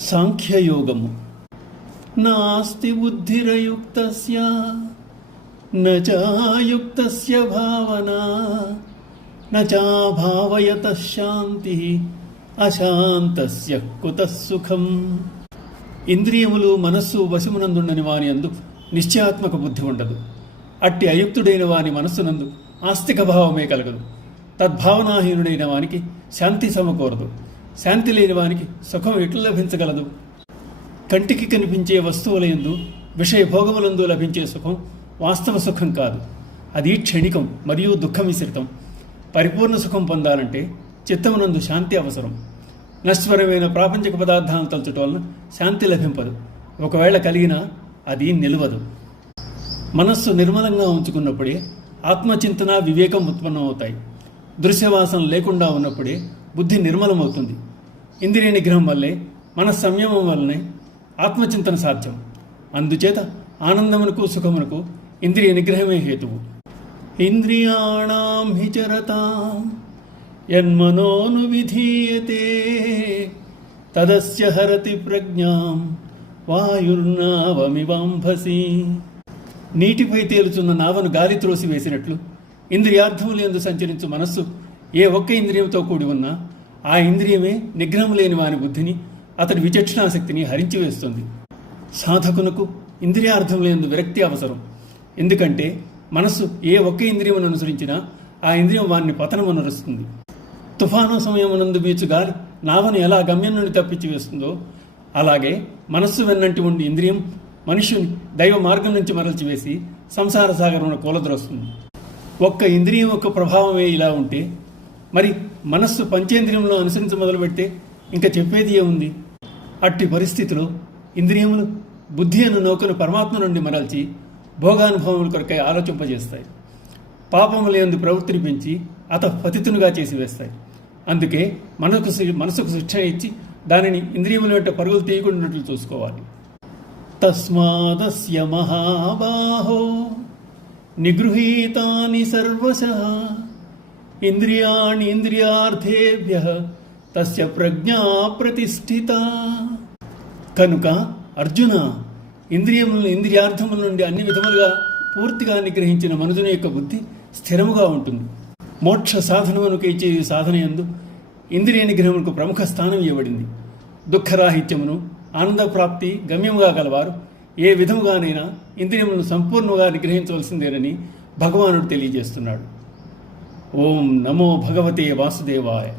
సాంఖ్యయోగము. నాస్తి బుద్ధిరయుక్తస్య నచాయుక్తస్య భావనా నచాభావయతః శాంతి అశాంతస్య కుతః సుఖం. ఇంద్రియములు మనస్సు వశమునందుండని వాని అందు నిశ్చయాత్మక బుద్ధి ఉండదు. అట్టి అయుక్తుడైన వాని మనస్సునందు ఆస్తిక భావమే కలగదు. తద్భావనాహీనుడైన వానికి శాంతి సమకూరదు. శాంతి లేని వానికి సుఖం ఎట్లు లభించగలదు? కంటికి కనిపించే వస్తువులందు విషయ భోగములందు లభించే సుఖం వాస్తవ సుఖం కాదు. అది క్షణికం మరియు దుఃఖమిశ్రితం. పరిపూర్ణ సుఖం పొందాలంటే చిత్తమునందు శాంతి అవసరం. నశ్వరమైన ప్రాపంచిక పదార్థాలను తలుచటం వలన శాంతి లభింపదు. ఒకవేళ కలిగినా అది నిలవదు. మనస్సు నిర్మలంగా ఉంచుకున్నప్పుడే ఆత్మచింతన, వివేకం ఉత్పన్నమవుతాయి. దృశ్యవాసన లేకుండా ఉన్నప్పుడే బుద్ధి నిర్మలమవుతుంది. ఇంద్రియ నిగ్రహం వల్లే, మన సంయమం వల్లనే ఆత్మచింతన సాధ్యం. అందుచేత ఆనందమునకు సుఖమునకు ఇంద్రియ నిగ్రహమే హేతువు. ఇంద్రియాణం హి చరతాం యన్మనోను విధీయతే తదస్య హరతి ప్రజ్ఞాం వాయుర్నావమివాంభసి. నీటిపై తేలుచున్న నావను గాలి త్రోసి వేసినట్లు ఇంద్రియార్థములు యందు సంచరించు మనస్సు ఏ ఒక్క ఇంద్రియంతో కూడి ఉన్నా ఆ ఇంద్రియమే నిగ్రహం లేని వాని బుద్ధిని, అతడి విచక్షణాశక్తిని హరించివేస్తుంది. సాధకునకు ఇంద్రియార్థముల యందు విరక్తి అవసరం. ఎందుకంటే మనస్సు ఏ ఒక్క ఇంద్రియమును అనుసరించినా ఆ ఇంద్రియం వారిని పతనమనురుస్తుంది. తుఫాను సమయమునందు వీచు గాలి నావను ఎలా గమ్యం నుండి తప్పించి వేస్తుందో అలాగే మనస్సు వెన్నంటి ఉండి ఇంద్రియం మనుష్యుని దైవ మార్గం నుంచి మరల్చివేసి సంసార సాగరమును కూలద్రోస్తుంది. ఒక్క ఇంద్రియం యొక్క ప్రభావమే ఇలా ఉంటే మరి మనస్సు పంచేంద్రియంలో అనుసరించి మొదలుపెడితే ఇంకా చెప్పేది ఏముంది? అట్టి పరిస్థితిలో ఇంద్రియములు బుద్ధి అను నౌకను పరమాత్మ నుండి మరల్చి భోగానుభవముల కొరకై ఆలోచింపజేస్తాయి. పాపముల యందు ప్రవృత్తిని పెంచి పతితునుగా చేసి వేస్తాయి. అందుకే మనసుకు శిక్షణ ఇచ్చి దానిని ఇంద్రియముల వెంట పరుగులు తీయకుండాట్లు చూసుకోవాలి. తస్మాదస్య మహాబాహో నిగృహీతాని సర్వశః ఇంద్రియాణి ఇంద్రియార్థేభ్యః తస్య ప్రజ్ఞా ప్రతిష్ఠిత. కనుక అర్జున, ఇంద్రియములను ఇంద్రియార్థముల నుండి అన్ని విధములుగా పూర్తిగా నిగ్రహించిన మనుజుని యొక్క బుద్ధి స్థిరముగా ఉంటుంది. మోక్ష సాధనమునకు ఇచ్చే సాధన యందు ఇంద్రియ నిగ్రహమునకు ప్రముఖ స్థానం ఇవ్వబడింది. దుఃఖరాహిత్యమును, ఆనందప్రాప్తి గమ్యముగా గలవారు ఏ విధముగానైనా ఇంద్రియములను సంపూర్ణంగా నిగ్రహించవలసిందేనని భగవానుడు తెలియజేస్తున్నాడు. ఓం నమో భగవతే వాసుదేవాయ.